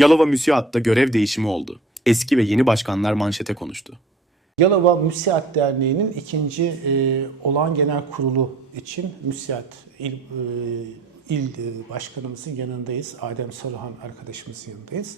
Yalova Müsiat'ta görev değişimi oldu. Eski ve yeni başkanlar manşete konuştu. Yalova Müsiat Derneği'nin ikinci e, olağan genel kurulu için Müsiat il, e, il e, başkanımızın yanındayız. Adem Saruhan arkadaşımızın yanındayız.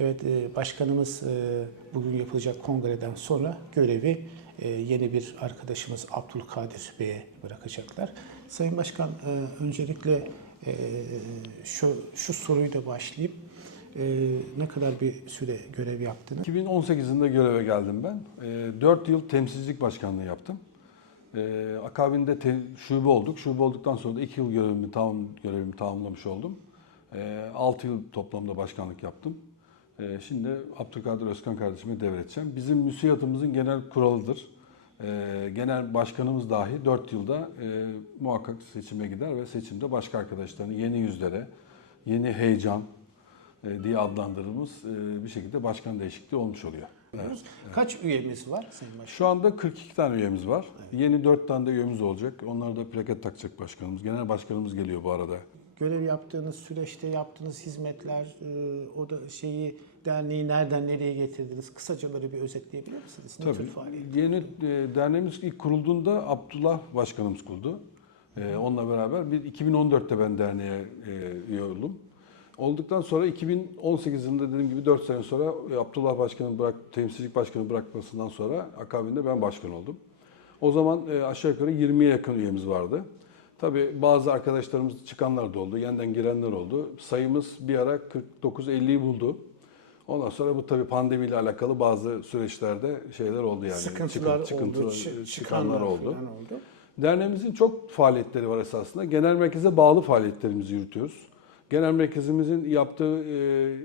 Evet e, başkanımız e, bugün yapılacak kongreden sonra görevi e, yeni bir arkadaşımız Abdülkadir Bey'e bırakacaklar. Sayın Başkan e, öncelikle e, şu, şu soruyla başlayıp e, ne kadar bir süre görev yaptınız? 2018'inde göreve geldim ben. 4 yıl temsilcilik başkanlığı yaptım. Ee, Akabinde te- şube olduk. Şube olduktan sonra da 2 yıl görevimi, tamam, görevimi tamamlamış oldum. 6 yıl toplamda başkanlık yaptım. Ee, Şimdi Abdülkadir Özkan kardeşime devredeceğim. Bizim müsiyatımızın genel kuralıdır. Ee, Genel başkanımız dahi 4 yılda e, muhakkak seçime gider ve seçimde başka arkadaşlarını yeni yüzlere, yeni heyecan, e, diye adlandırdığımız e, bir şekilde başkan değişikliği olmuş oluyor. Evet. Kaç üyemiz var Sayın Başkan? Şu anda 42 tane üyemiz var. Yeni 4 tane de üyemiz olacak. Onlara da plaket takacak başkanımız. Genel başkanımız geliyor bu arada. Görev yaptığınız süreçte yaptığınız hizmetler, e, o da şeyi derneği nereden nereye getirdiniz? Kısacaları bir özetleyebilir misiniz? Ne tür Tabii. faaliyet? Yeni e, derneğimiz ilk kurulduğunda Abdullah başkanımız kurdu. E, onunla beraber bir 2014'te ben derneğe e, üye oldum. Olduktan sonra 2018 yılında dediğim gibi 4 sene sonra Abdullah Başkan'ın bırak, temsilcilik başkanı bırakmasından sonra akabinde ben başkan oldum. O zaman e, aşağı yukarı 20'ye yakın üyemiz vardı. Tabii bazı arkadaşlarımız çıkanlar da oldu, yeniden girenler oldu. Sayımız bir ara 49-50'yi buldu. Ondan sonra bu tabii pandemiyle alakalı bazı süreçlerde şeyler oldu yani. Sıkıntılar Çıkın- oldu, çıkıntılar, çı- çıkanlar oldu. oldu. Derneğimizin çok faaliyetleri var esasında. Genel merkeze bağlı faaliyetlerimizi yürütüyoruz. Genel merkezimizin yaptığı e,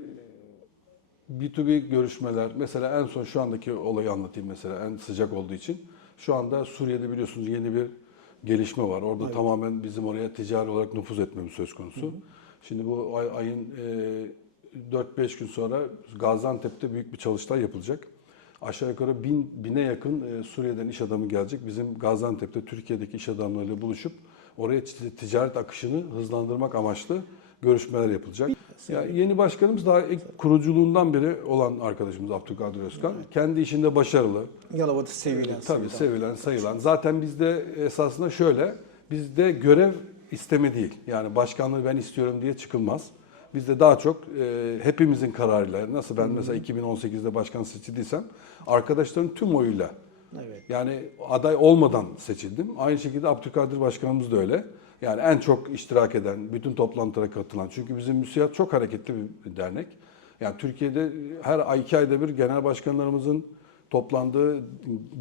B2B görüşmeler, mesela en son şu andaki olayı anlatayım mesela en sıcak olduğu için. Şu anda Suriye'de biliyorsunuz yeni bir gelişme var. Orada tamamen bizim oraya ticari olarak nüfuz etmemiz söz konusu. Şimdi bu ay, ayın e, 4-5 gün sonra Gaziantep'te büyük bir çalıştay yapılacak. Aşağı yukarı bin, bine yakın e, Suriye'den iş adamı gelecek. Bizim Gaziantep'te Türkiye'deki iş adamlarıyla buluşup oraya ticaret akışını hızlandırmak amaçlı görüşmeler yapılacak. Ya yeni başkanımız daha ilk kuruculuğundan beri olan arkadaşımız Abdülkadir Özkan. Kendi işinde başarılı. Yalova'da sevilen. Tabii sevilen, sayılan. Zaten bizde esasında şöyle, bizde görev isteme değil. Yani başkanlığı ben istiyorum diye çıkılmaz. Bizde daha çok e, hepimizin kararıyla, nasıl ben mesela 2018'de başkan seçildiysem, arkadaşların tüm oyuyla Evet. yani aday olmadan seçildim. Aynı şekilde Abdülkadir Başkanımız da öyle. Yani en çok iştirak eden, bütün toplantılara katılan. Çünkü bizim müsiyat çok hareketli bir dernek. Yani Türkiye'de her ay iki ayda bir genel başkanlarımızın toplandığı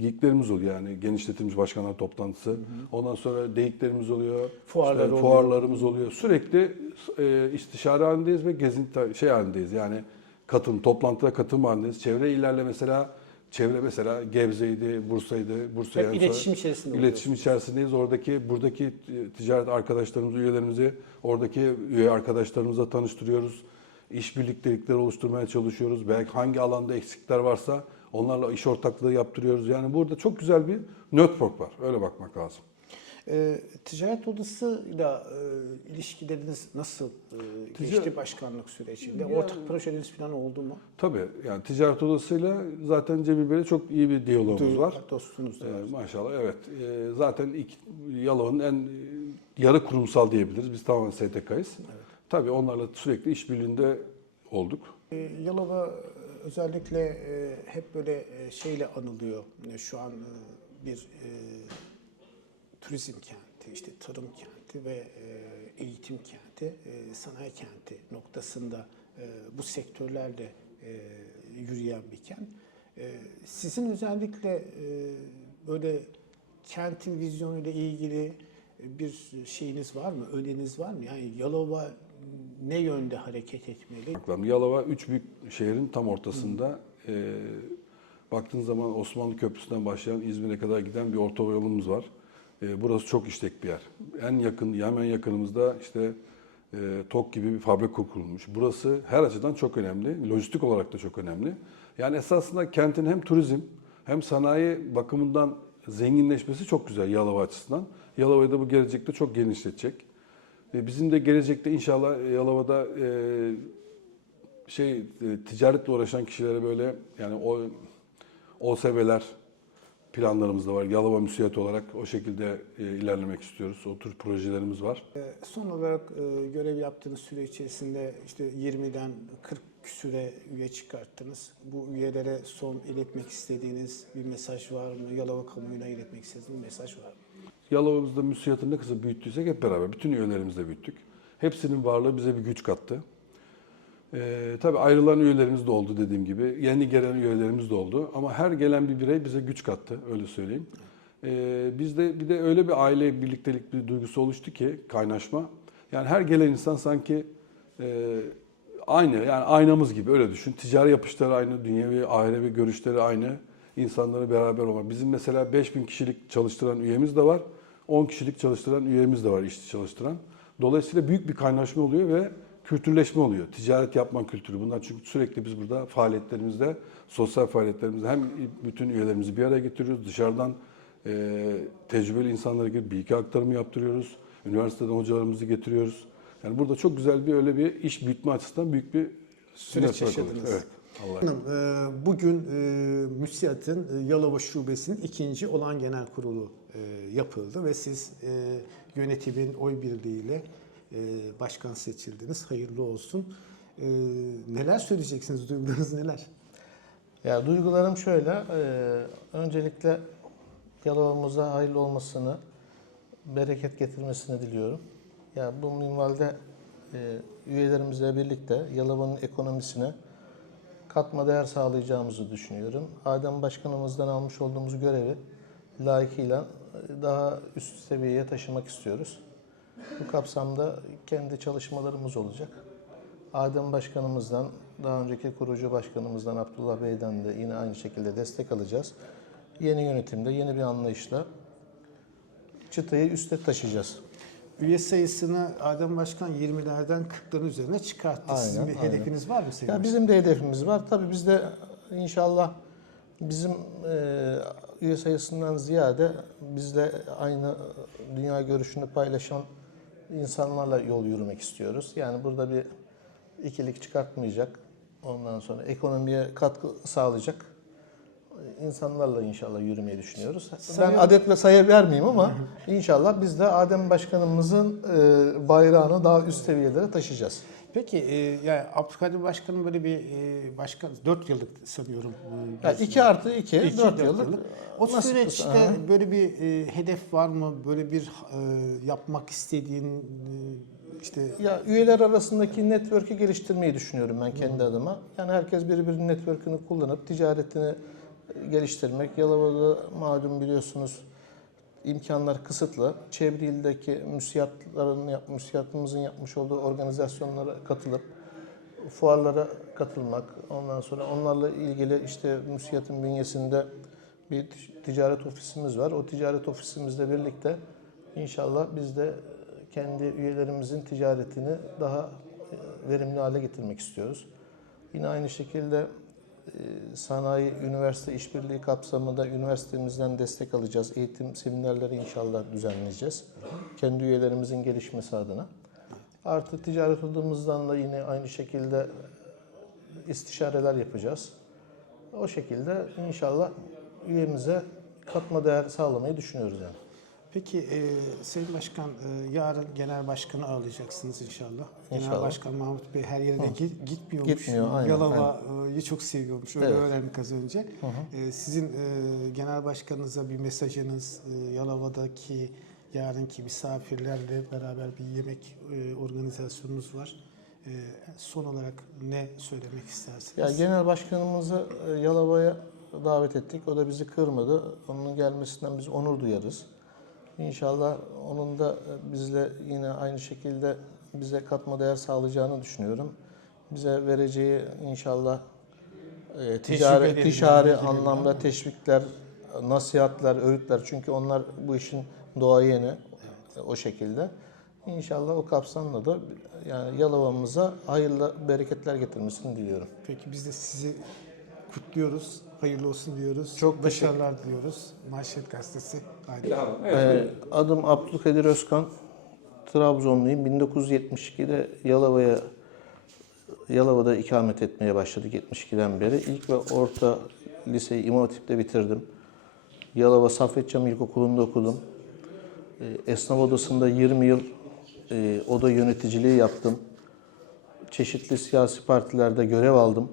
geyiklerimiz oluyor. Yani genişletilmiş başkanlar toplantısı. Ondan sonra deyiklerimiz oluyor. Fuarlar işte oluyor. fuarlarımız oluyor. Sürekli e, istişare halindeyiz ve gezinti şey halindeyiz. Yani katım, toplantıda katılım halindeyiz. Çevre illerle mesela Çevre mesela Gebze'ydi, Bursa'ydı. Bursa'ya Hep iletişim içerisinde İletişim içerisindeyiz. Oradaki buradaki ticaret arkadaşlarımız, üyelerimizi oradaki üye arkadaşlarımızla tanıştırıyoruz. İş birliktelikleri oluşturmaya çalışıyoruz. Belki hangi alanda eksikler varsa onlarla iş ortaklığı yaptırıyoruz. Yani burada çok güzel bir network var. Öyle bakmak lazım. E, ticaret odasıyla e, ilişkileriniz nasıl e, geçti Ticaret- başkanlık sürecinde? Ya- Ortak projeniz falan oldu mu? Tabii yani ticaret odasıyla zaten Cemil Bey'le çok iyi bir diyalogumuz var. Dostunuz da var. Ee, maşallah evet. Ee, zaten ilk Yalova'nın en e, yarı kurumsal diyebiliriz. Biz tamamen STK'yız. Tabii onlarla sürekli işbirliğinde olduk. E, Yalova özellikle e, hep böyle e, şeyle anılıyor. E, Şu an e, bir e, turizm kenti, işte tarım kenti ve e, eğitim kenti, e, sanayi kenti noktasında e, bu sektörlerle e, yürüyen bir kent. E, Sizin özellikle e, böyle kentin vizyonuyla ilgili bir şeyiniz var mı? Öneriniz var mı? Yani Yalova ne yönde hareket etmeli? Yalova üç büyük şehrin tam ortasında. Ee, baktığın zaman Osmanlı Köprüsü'nden başlayan İzmir'e kadar giden bir orta yolumuz var. Ee, burası çok işlek bir yer. En yakın, hemen yakınımızda işte e, TOK gibi bir fabrika kurulmuş. Burası her açıdan çok önemli. Lojistik olarak da çok önemli. Yani esasında kentin hem turizm hem sanayi bakımından zenginleşmesi çok güzel Yalova açısından. Yalova'yı da bu gelecekte çok genişletecek. E, Bizim de gelecekte inşallah Yalova'da e, şey e, ticaretle uğraşan kişilere böyle yani o OSB'ler planlarımız da var. Yalova müsiyat olarak o şekilde e, ilerlemek istiyoruz. O tür projelerimiz var. E, Son olarak e, görev yaptığınız süre içerisinde işte 20'den 40 küsüre üye çıkarttınız. Bu üyelere son iletmek istediğiniz bir mesaj var mı? Yalova kamuoyuna iletmek istediğiniz bir mesaj var mı? Yalova'mızda müsiyatı ne kadar büyüttüysek hep beraber bütün üyelerimizle büyüttük. Hepsinin varlığı bize bir güç kattı. Ee, tabii ayrılan üyelerimiz de oldu dediğim gibi. Yeni gelen üyelerimiz de oldu. Ama her gelen bir birey bize güç kattı öyle söyleyeyim. Ee, bizde bir de öyle bir aile birliktelik bir duygusu oluştu ki kaynaşma. Yani her gelen insan sanki e, aynı yani aynamız gibi öyle düşün. Ticari yapışları aynı, dünyevi, ahirevi görüşleri aynı. İnsanları beraber olmak. Bizim mesela 5000 kişilik çalıştıran üyemiz de var. 10 kişilik çalıştıran üyemiz de var işçi çalıştıran. Dolayısıyla büyük bir kaynaşma oluyor ve kültürleşme oluyor. Ticaret yapma kültürü. Bunlar çünkü sürekli biz burada faaliyetlerimizde, sosyal faaliyetlerimizde hem bütün üyelerimizi bir araya getiriyoruz. Dışarıdan e, tecrübeli insanlara gelip bilgi aktarımı yaptırıyoruz. Üniversiteden hocalarımızı getiriyoruz. Yani burada çok güzel bir öyle bir iş büyütme açısından büyük bir Süreç yaşadınız. Evet. Hanım, e, bugün e, MÜSİAD'ın e, Yalova Şubesi'nin ikinci olan genel kurulu yapıldı ve siz yönetimin oy birliğiyle başkan seçildiniz. Hayırlı olsun. E, Neler söyleyeceksiniz? Duygularınız neler? Ya duygularım şöyle. e, öncelikle Yalova'mıza hayırlı olmasını, bereket getirmesini diliyorum. Ya bu minvalde e, üyelerimizle birlikte Yalova'nın ekonomisine katma değer sağlayacağımızı düşünüyorum. Adem Başkanımızdan almış olduğumuz görevi layıkıyla e, daha üst seviyeye taşımak istiyoruz. Bu kapsamda kendi çalışmalarımız olacak. Adem Başkanımızdan, daha önceki kurucu başkanımızdan Abdullah Bey'den de yine aynı şekilde destek alacağız. Yeni yönetimde yeni bir anlayışla çıtayı üste taşıyacağız. Üye sayısını Adem Başkan 20'lerden 40'ların üzerine çıkarttı. Sizin Aynen, bir aynen. hedefiniz var mı Sayın Ya bizim de hedefimiz var. Tabii biz de inşallah bizim e, üye sayısından ziyade biz de aynı dünya görüşünü paylaşan insanlarla yol yürümek istiyoruz. Yani burada bir ikilik çıkartmayacak. Ondan sonra ekonomiye katkı sağlayacak insanlarla inşallah yürümeyi düşünüyoruz. Ben Sayıyorum. adet ve sayı vermeyeyim ama inşallah biz de Adem Başkanımızın e, bayrağını daha üst seviyelere taşıyacağız. Peki e, yani Abdülkadir Başkan'ın böyle bir e, başkan 4 yıllık sanıyorum. e, Yani 2 artı 2, İki, 4 dört yıllık. O Nasıl- süreçte Aha. böyle bir e, hedef var mı? Böyle bir e, yapmak istediğin e, işte Ya üyeler arasındaki network'ü geliştirmeyi düşünüyorum ben kendi adıma. Yani herkes birbirinin network'ünü kullanıp ticaretini geliştirmek. Yalova'da malum biliyorsunuz imkanlar kısıtlı. Çevre ildeki müsiyatların, müsiyatımızın yapmış olduğu organizasyonlara katılıp fuarlara katılmak, ondan sonra onlarla ilgili işte müsiyatın bünyesinde bir tic- ticaret ofisimiz var. O ticaret ofisimizle birlikte inşallah biz de kendi üyelerimizin ticaretini daha e, verimli hale getirmek istiyoruz. Yine aynı şekilde sanayi, üniversite işbirliği kapsamında üniversitemizden destek alacağız. Eğitim seminerleri inşallah düzenleyeceğiz. Kendi üyelerimizin gelişmesi adına. Artı ticaret odamızdan da yine aynı şekilde istişareler yapacağız. O şekilde inşallah üyemize katma değer sağlamayı düşünüyoruz yani. Peki e, Sayın Başkan e, yarın genel başkanı ağırlayacaksınız inşallah. Genel İnşallah. Başkan Mahmut Bey her yere de gi- gitmiyormuş. Gitmiyor, aynen, Yalova'yı çok seviyormuş. Öyle Evet. öğrendik az önce. E, sizin e, genel başkanınıza bir mesajınız e, Yalova'daki yarınki misafirlerle beraber bir yemek e, organizasyonunuz var. E, son olarak ne söylemek istersiniz? Ya genel başkanımızı e, Yalova'ya davet ettik. O da bizi kırmadı. Onun gelmesinden biz onur duyarız. İnşallah onun da e, bizle yine aynı şekilde bize katma değer sağlayacağını düşünüyorum. Bize vereceği inşallah e, ticari, ticari anlamda teşvikler, nasihatler, öğütler. Çünkü onlar bu işin doğayeni e, o şekilde. İnşallah o kapsamda da yani Yalova'mıza hayırlı bereketler getirmesini diliyorum. Peki biz de sizi kutluyoruz. Hayırlı olsun diyoruz. Çok başarılar diliyoruz. Manşet Gazetesi. Haydi. Ee, adım Abdülkadir Özkan. Trabzonluyum. 1972'de Yalova'ya Yalova'da ikamet etmeye başladık 72'den beri. İlk ve orta liseyi İmam Hatip'te bitirdim. Yalova Saffet Cam İlkokulu'nda okudum. E, Esnaf Odası'nda 20 yıl e, oda yöneticiliği yaptım. Çeşitli siyasi partilerde görev aldım.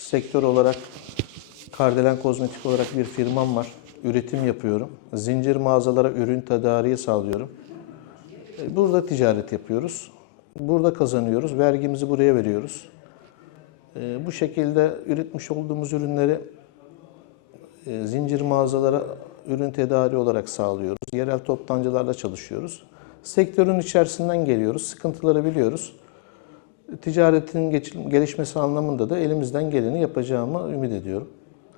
Sektör olarak Kardelen Kozmetik olarak bir firmam var. Üretim yapıyorum. Zincir mağazalara ürün tedariği sağlıyorum. E, Burada ticaret yapıyoruz. Burada kazanıyoruz. Vergimizi buraya veriyoruz. E, Bu şekilde üretmiş olduğumuz ürünleri e, zincir mağazalara ürün tedariği olarak sağlıyoruz. Yerel toptancılarla çalışıyoruz. Sektörün içerisinden geliyoruz. Sıkıntıları biliyoruz. Ticaretin gelişmesi anlamında da elimizden geleni yapacağımı ümit ediyorum.